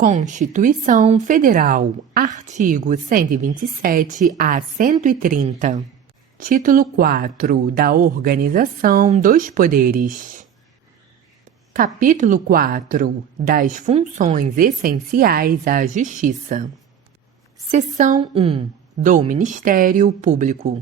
Constituição Federal, artigo 127 a 130. Título 4 da Organização dos Poderes. Capítulo 4 das Funções Essenciais à Justiça. Seção 1 do Ministério Público.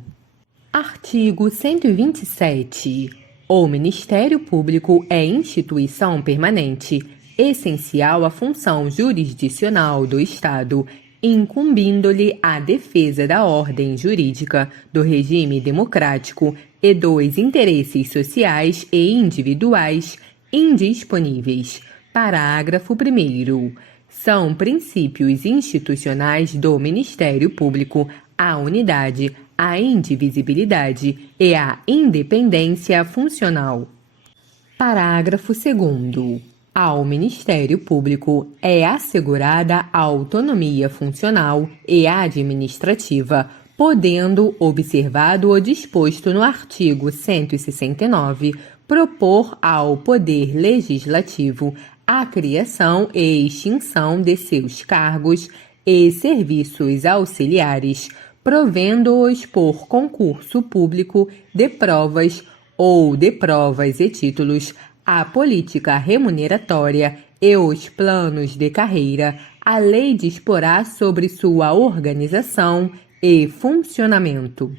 Artigo 127. O Ministério Público é instituição permanente, essencial à função jurisdicional do Estado, incumbindo-lhe a defesa da ordem jurídica, do regime democrático e dos interesses sociais e individuais indisponíveis. Parágrafo 1º. São princípios institucionais do Ministério Público a unidade, a indivisibilidade e a independência funcional. Parágrafo 2º. Ao Ministério Público é assegurada a autonomia funcional e administrativa, podendo, observado o disposto no artigo 169, propor ao Poder Legislativo a criação e extinção de seus cargos e serviços auxiliares, provendo-os por concurso público de provas ou de provas e títulos, a política remuneratória e os planos de carreira. A lei disporá sobre sua organização e funcionamento.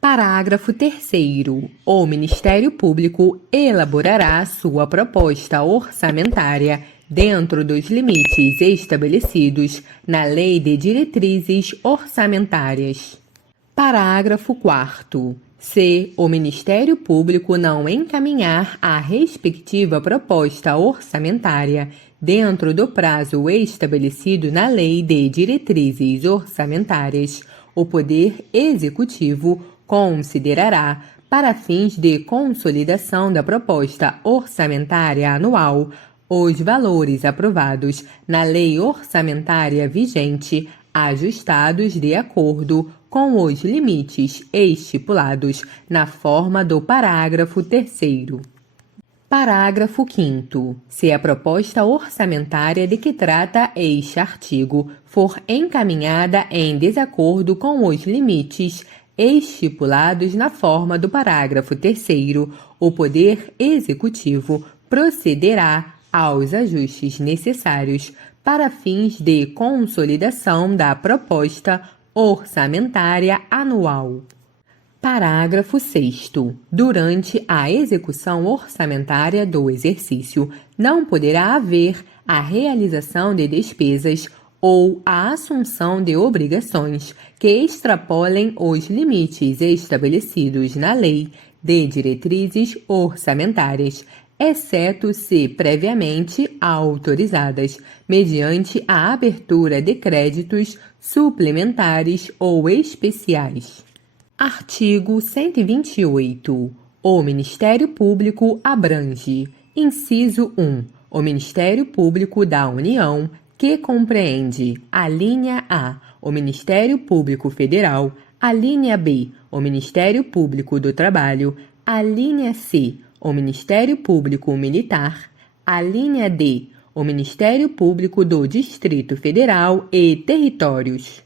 Parágrafo 3º. O Ministério Público elaborará sua proposta orçamentária dentro dos limites estabelecidos na Lei de Diretrizes Orçamentárias. Parágrafo 4º. Se o Ministério Público não encaminhar a respectiva proposta orçamentária dentro do prazo estabelecido na Lei de Diretrizes Orçamentárias, o Poder Executivo considerará, para fins de consolidação da proposta orçamentária anual, os valores aprovados na Lei Orçamentária vigente, ajustados de acordo com os limites estipulados na forma do parágrafo 3º. Parágrafo 5º. Se a proposta orçamentária de que trata este artigo for encaminhada em desacordo com os limites estipulados na forma do parágrafo 3º, o Poder Executivo procederá aos ajustes necessários para fins de consolidação da proposta orçamentária anual. Parágrafo 6º. Durante a execução orçamentária do exercício, não poderá haver a realização de despesas ou a assunção de obrigações que extrapolem os limites estabelecidos na Lei de Diretrizes Orçamentárias, exceto se previamente autorizadas, mediante a abertura de créditos suplementares ou especiais. Artigo 128. O Ministério Público abrange: inciso 1. O Ministério Público da União, que compreende: a linha A, o Ministério Público Federal; a linha B, o Ministério Público do Trabalho; a linha C, o Ministério Público Militar; a linha D, o Ministério Público do Distrito Federal e Territórios.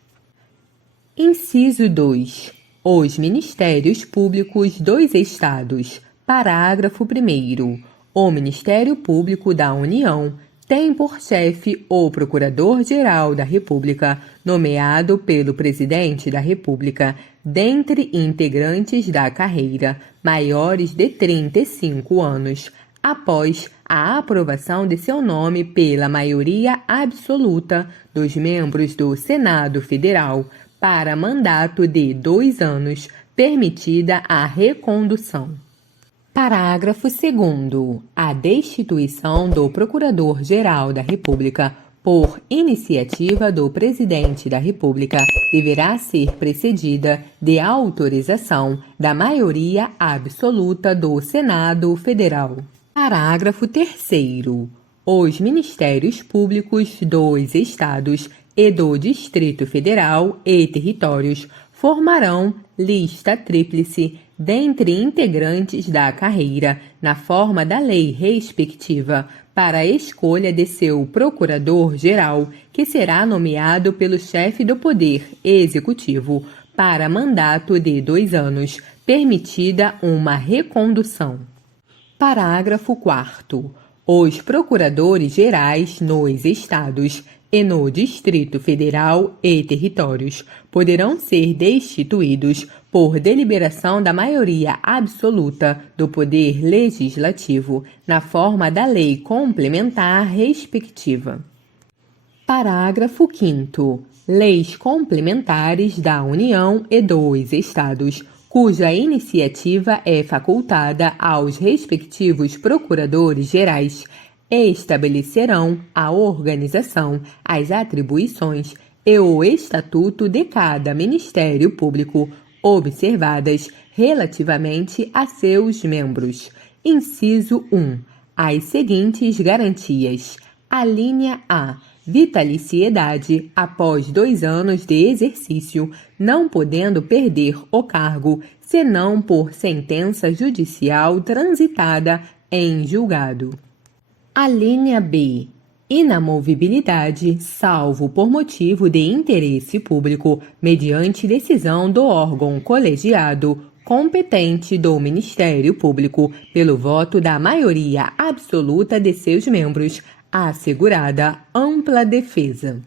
Inciso 2. Os Ministérios Públicos dos Estados. Parágrafo 1º. O Ministério Público da União tem por chefe o Procurador-Geral da República, nomeado pelo Presidente da República, dentre integrantes da carreira, maiores de 35 anos, após a aprovação de seu nome pela maioria absoluta dos membros do Senado Federal, para mandato de 2 anos, permitida a recondução. Parágrafo 2º. A destituição do Procurador-Geral da República, por iniciativa do Presidente da República, deverá ser precedida de autorização da maioria absoluta do Senado Federal. Parágrafo 3º. Os Ministérios Públicos dos Estados e do Distrito Federal e Territórios formarão lista tríplice dentre integrantes da carreira, na forma da lei respectiva, para a escolha de seu procurador-geral, que será nomeado pelo chefe do Poder Executivo para mandato de 2 anos, permitida uma recondução. Parágrafo 4º. Os procuradores-gerais nos Estados e no Distrito Federal e territórios poderão ser destituídos por deliberação da maioria absoluta do Poder Legislativo, na forma da lei complementar respectiva. Parágrafo 5º. Leis complementares da União e dos Estados, cuja iniciativa é facultada aos respectivos procuradores-gerais, estabelecerão a organização, as atribuições e o estatuto de cada Ministério Público, observadas relativamente a seus membros. Inciso 1. As seguintes garantias. Alínea A. Vitaliciedade após 2 anos de exercício, não podendo perder o cargo, senão por sentença judicial transitada em julgado. Alínea B. Inamovibilidade, salvo por motivo de interesse público, mediante decisão do órgão colegiado competente do Ministério Público, pelo voto da maioria absoluta de seus membros, assegurada ampla defesa.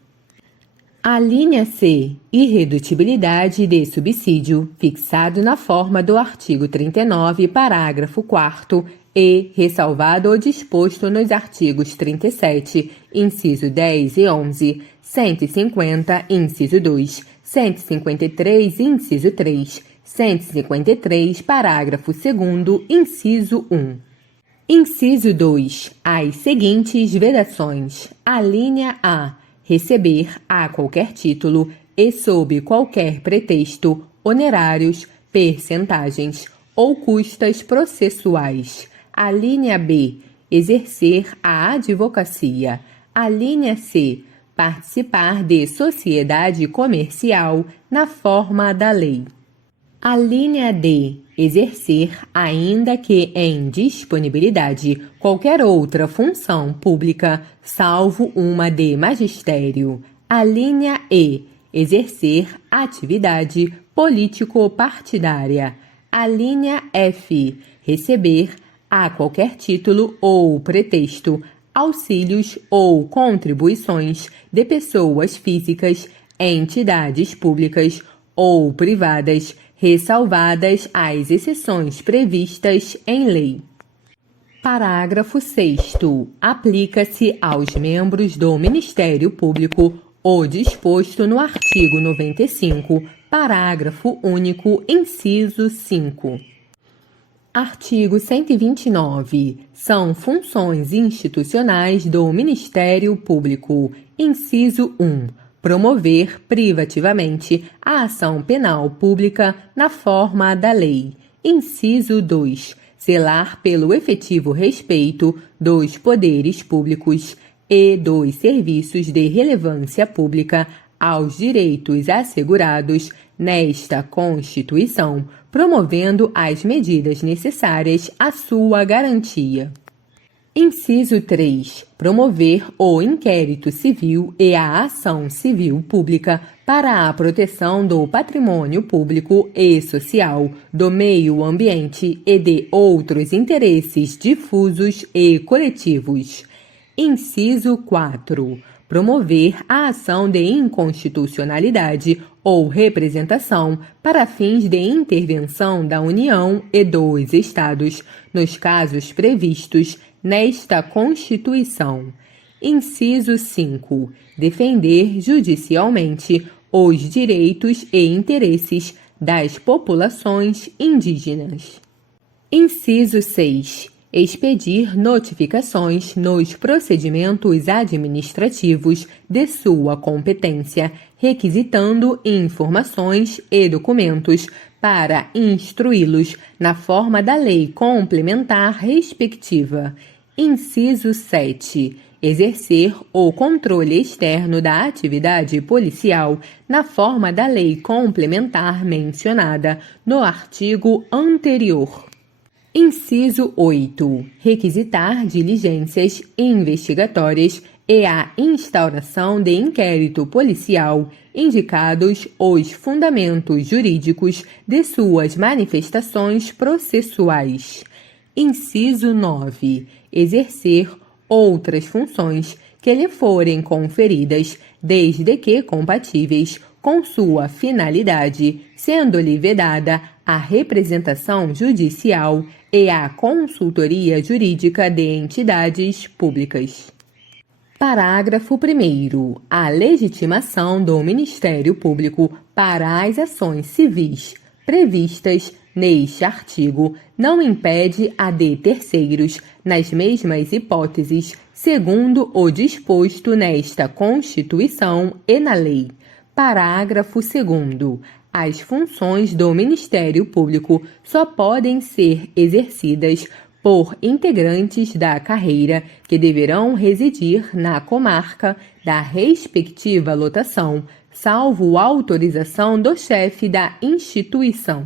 Alínea C. Irredutibilidade de subsídio, fixado na forma do artigo 39, parágrafo 4º, e ressalvado o disposto nos artigos 37, inciso 10 e 11, 150, inciso 2, 153, inciso 3, 153, parágrafo 2º, inciso 1. Inciso 2. As seguintes vedações. Alínea A. Receber, a qualquer título e sob qualquer pretexto, honorários, percentagens ou custas processuais. Alínea B. Exercer a advocacia. Alínea C. Participar de sociedade comercial na forma da lei. Alínea D. Exercer, ainda que em disponibilidade, qualquer outra função pública, salvo uma de magistério. Alínea E. Exercer atividade político-partidária. Alínea F. Receber, a qualquer título ou pretexto, auxílios ou contribuições de pessoas físicas, entidades públicas ou privadas, ressalvadas as exceções previstas em lei. Parágrafo 6º. Aplica-se aos membros do Ministério Público o disposto no artigo 95, parágrafo único, inciso 5. Artigo 129. São funções institucionais do Ministério Público. Inciso 1. Promover privativamente a ação penal pública na forma da lei. Inciso 2. Zelar pelo efetivo respeito dos poderes públicos e dos serviços de relevância pública aos direitos assegurados nesta Constituição, promovendo as medidas necessárias à sua garantia. Inciso 3. Promover o inquérito civil e a ação civil pública para a proteção do patrimônio público e social, do meio ambiente e de outros interesses difusos e coletivos. Inciso 4. Promover a ação de inconstitucionalidade ou representação para fins de intervenção da União e dos Estados, nos casos previstos nesta Constituição. Inciso 5. Defender judicialmente os direitos e interesses das populações indígenas. Inciso 6. Expedir notificações nos procedimentos administrativos de sua competência, requisitando informações e documentos para instruí-los na forma da lei complementar respectiva. Inciso 7. exercer o controle externo da atividade policial na forma da lei complementar mencionada no artigo anterior. Inciso 8. Requisitar diligências investigatórias e a instauração de inquérito policial, indicados os fundamentos jurídicos de suas manifestações processuais. Inciso 9. Exercer outras funções que lhe forem conferidas, desde que compatíveis com sua finalidade, sendo-lhe vedada a representação judicial e a consultoria jurídica de entidades públicas. Parágrafo 1º. A legitimação do Ministério Público para as ações civis previstas neste artigo não impede a de terceiros, nas mesmas hipóteses, segundo o disposto nesta Constituição e na lei. Parágrafo 2º. As funções do Ministério Público só podem ser exercidas por integrantes da carreira que deverão residir na comarca da respectiva lotação, salvo autorização do chefe da instituição.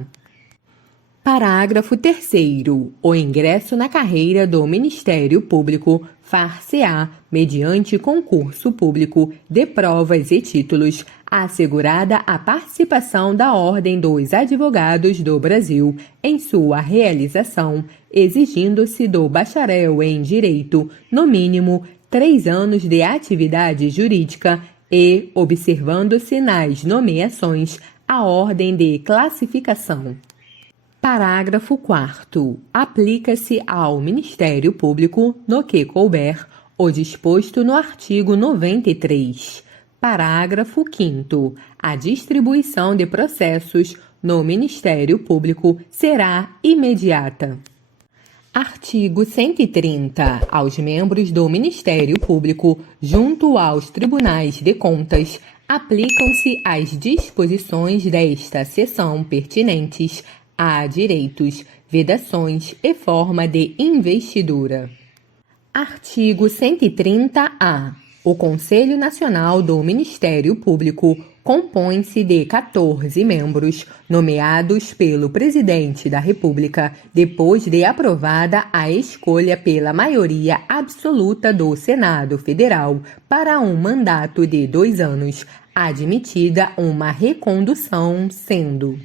Parágrafo 3º. O ingresso na carreira do Ministério Público far-se-á mediante concurso público de provas e títulos, assegurada a participação da Ordem dos Advogados do Brasil em sua realização, exigindo-se do bacharel em Direito, no mínimo, 3 anos de atividade jurídica e, observando-se nas nomeações, a ordem de classificação. Parágrafo 4º. Aplica-se ao Ministério Público, no que couber, o disposto no artigo 93. Parágrafo 5º. A distribuição de processos no Ministério Público será imediata. Artigo 130. Aos membros do Ministério Público, junto aos tribunais de contas, aplicam-se as disposições desta seção pertinentes a direitos, vedações e forma de investidura. Artigo 130-A. O Conselho Nacional do Ministério Público compõe-se de 14 membros, nomeados pelo Presidente da República, depois de aprovada a escolha pela maioria absoluta do Senado Federal, para um mandato de 2 anos, admitida uma recondução, sendo: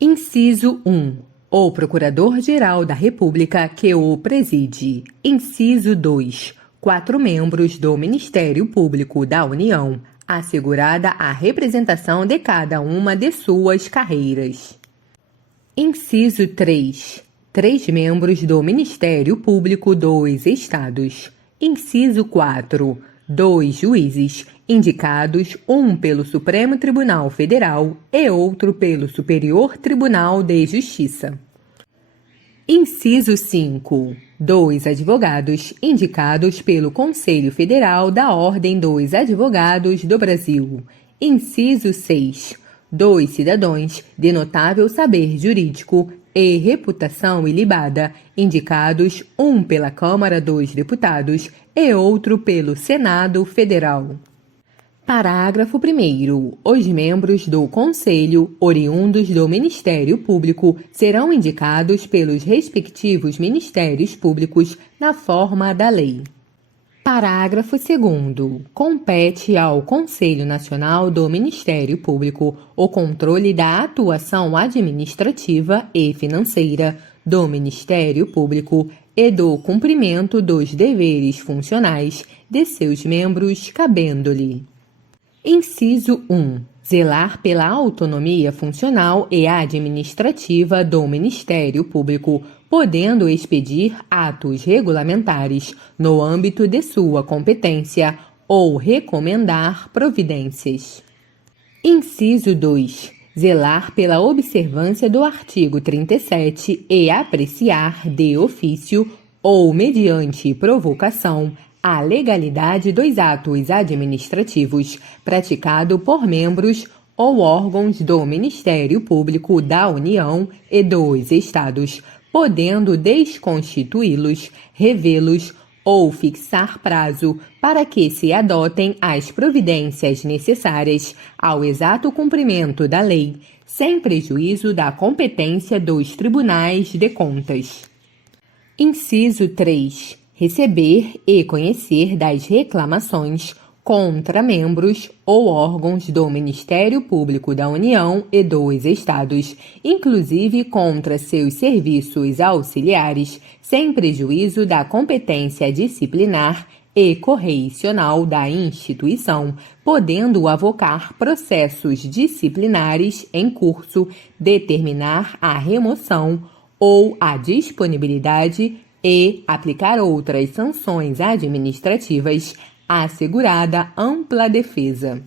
Inciso 1. O Procurador-Geral da República que o preside. Inciso 2. 4 membros do Ministério Público da União, assegurada a representação de cada uma de suas carreiras. Inciso 3. 3 membros do Ministério Público dos Estados. Inciso 4. 2 juízes, indicados, um pelo Supremo Tribunal Federal e outro pelo Superior Tribunal de Justiça. Inciso 5. 2 advogados, indicados pelo Conselho Federal da Ordem dos Advogados do Brasil. Inciso 6. 2 cidadãos de notável saber jurídico e reputação ilibada, indicados, um pela Câmara dos Deputados e outro pelo Senado Federal. Parágrafo 1º. Os membros do Conselho, oriundos do Ministério Público, serão indicados pelos respectivos Ministérios Públicos na forma da lei. Parágrafo 2º. Compete ao Conselho Nacional do Ministério Público o controle da atuação administrativa e financeira do Ministério Público e do cumprimento dos deveres funcionais de seus membros, cabendo-lhe: Inciso 1. Zelar pela autonomia funcional e administrativa do Ministério Público, podendo expedir atos regulamentares no âmbito de sua competência ou recomendar providências. Inciso 2. Zelar pela observância do artigo 37 e apreciar de ofício ou mediante provocação a legalidade dos atos administrativos praticado por membros ou órgãos do Ministério Público da União e dos Estados, podendo desconstituí-los, revê-los ou fixar prazo para que se adotem as providências necessárias ao exato cumprimento da lei, sem prejuízo da competência dos tribunais de contas. Inciso 3. Receber e conhecer das reclamações contra membros ou órgãos do Ministério Público da União e dos Estados, inclusive contra seus serviços auxiliares, sem prejuízo da competência disciplinar e correicional da instituição, podendo avocar processos disciplinares em curso, determinar a remoção ou a disponibilidade e aplicar outras sanções administrativas, assegurada ampla defesa.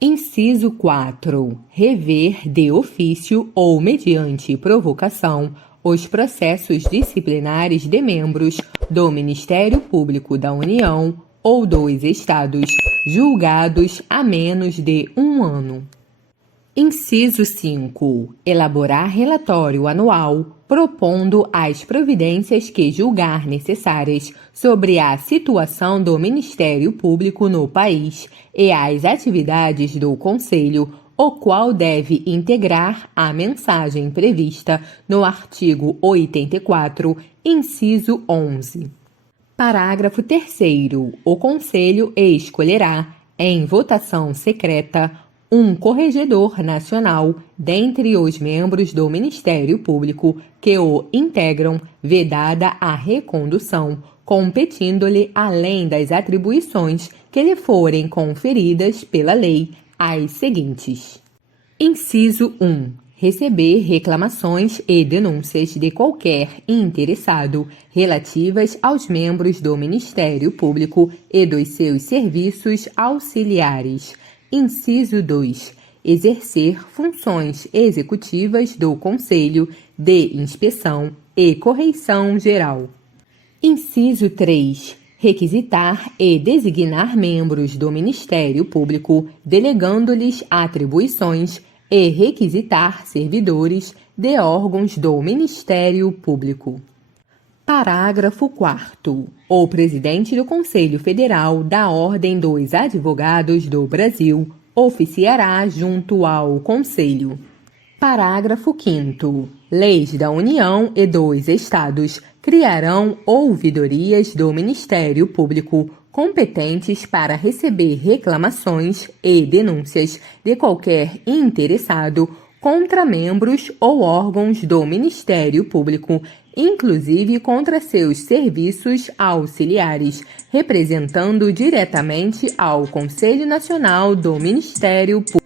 Inciso 4. Rever de ofício ou mediante provocação os processos disciplinares de membros do Ministério Público da União ou dos Estados, julgados há menos de 1 ano. Inciso 5. Elaborar relatório anual, propondo as providências que julgar necessárias sobre a situação do Ministério Público no país e as atividades do Conselho, o qual deve integrar a mensagem prevista no artigo 84, inciso 11. Parágrafo 3º. O Conselho escolherá, em votação secreta, um corregedor nacional dentre os membros do Ministério Público que o integram, vedada a recondução, competindo-lhe, além das atribuições que lhe forem conferidas pela lei, as seguintes. Inciso 1. Receber reclamações e denúncias de qualquer interessado relativas aos membros do Ministério Público e dos seus serviços auxiliares. Inciso 2. Exercer funções executivas do Conselho de Inspeção e Correição Geral. Inciso 3. Requisitar e designar membros do Ministério Público, delegando-lhes atribuições, e requisitar servidores de órgãos do Ministério Público. Parágrafo 4º. O presidente do Conselho Federal da Ordem dos Advogados do Brasil oficiará junto ao Conselho. Parágrafo 5º. Leis da União e dos Estados criarão ouvidorias do Ministério Público competentes para receber reclamações e denúncias de qualquer interessado contra membros ou órgãos do Ministério Público, inclusive contra seus serviços auxiliares, representando diretamente ao Conselho Nacional do Ministério Público.